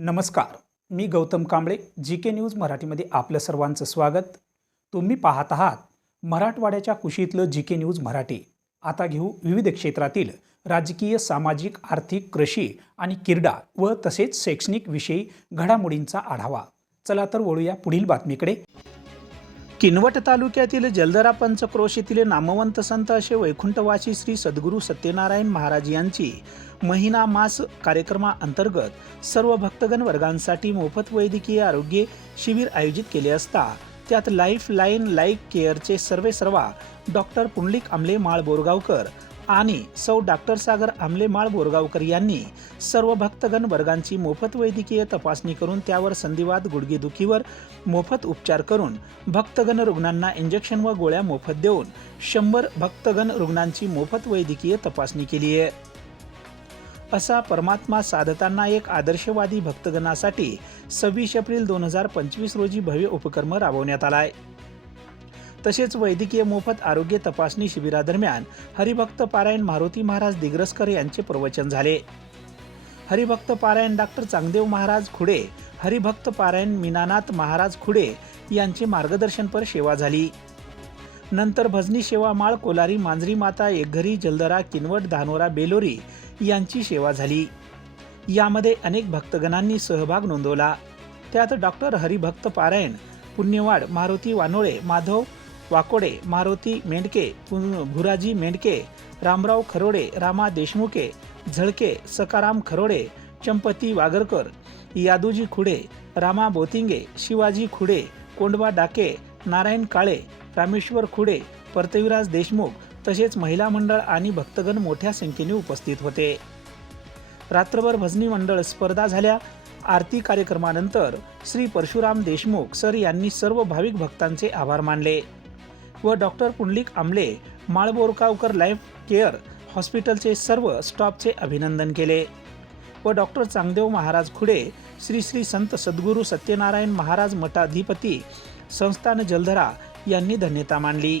नमस्कार मी Gautam Kamble G K news मराठीमध्ये आपलं सर्वांचं स्वागत. तुम्ही पाहत आहात मराठवाड्याच्या कुशीतलं जी के न्यूज मराठी. आता घेऊ विविध क्षेत्रातील राजकीय सामाजिक आर्थिक कृषी आणि क्रीडा व तसेच शैक्षणिक विषयी घडामोडींचा आढावा. चला तर वळूया पुढील बातमीकडे. किनवट तालुक्यातील जलदरा पंचक्रोश येथील नामवंत संत असे वैकुंठवासी श्री सद्गुरू सत्यनारायण महाराज यांची महिना मास कार्यक्रमाअंतर्गत सर्व भक्तगण वर्गांसाठी मोफत वैद्यकीय आरोग्य शिबिर आयोजित केले असता त्यात लाईफ लाईन लाईफ केअरचे सर्वे सर्वा डॉक्टर पुंडलिक आमले माळ बोरगावकर आणि सौ डॉक्टर सागर आमले माळ बोरगावकर यांनी सर्व भक्तगण वर्गांची मोफत वैद्यकीय तपासणी करून त्यावर संधिवात गुडघेदुखीवर मोफत उपचार करून भक्तगण रुग्णांना इंजेक्शन व गोळ्या मोफत देऊन शंभर भक्तगण रुग्णांची मोफत वैद्यकीय तपासणी केली आहे. असा परमात्मा साधताना एक आदर्शवादी भक्तगणासाठी सव्वीस एप्रिल दोन हजार पंचवीस रोजी भव्य उपक्रम राबवण्यात आला आहे तसेच वैद्यकीय मोफत आरोग्य तपासणी शिबिरादरम्यान हरिभक्त पारायण मारुती महाराज दिग्रसकर यांचे प्रवचन झाले. हरिभक्त पारायण डॉक्टर चांगदेव महाराज खुडे हरिभक्त पारायण मीनानाथ महाराज खुडे यांचे मार्गदर्शनपर सेवा झाली. नंतर भजनी सेवा माळ कोलारी मांजरी माता एकघरी जलदरा किनवट धानोरा बेलोरी यांची सेवा झाली. यामध्ये अनेक भक्तगणांनी सहभाग नोंदवला. त्यात डॉक्टर हरिभक्त पारायण पुण्यवाड मारुती वानोळे माधव वाकोडे मारुती मेंढके भुराजी मेंढके रामराव खरोडे रामा देशमुखे झळके सकाराम खरोडे चंपती वागरकर यादूजी खुडे रामा बोतिंगे शिवाजी खुडे कोंडवा डाके नारायण काळे रामेश्वर खुडे परतविराज देशमुख तसेच महिला मंडळ आणि भक्तगण मोठ्या संख्येने उपस्थित होते. रात्रभर भजनी मंडळ स्पर्धा झाल्या. आरती कार्यक्रमानंतर श्री परशुराम देशमुख सर यांनी सर्व भाविक भक्तांचे आभार मानले व डॉक्टर पुंडलिक आमले माळबोरगावकर लाईफ केअर हॉस्पिटलचे सर्व स्टाफचे अभिनंदन केले व डॉक्टर चांगदेव महाराज खुडे श्री श्री संत सद्गुरू सत्यनारायण महाराज मठाधिपती संस्थान जलधरा यांनी धन्यता मानली.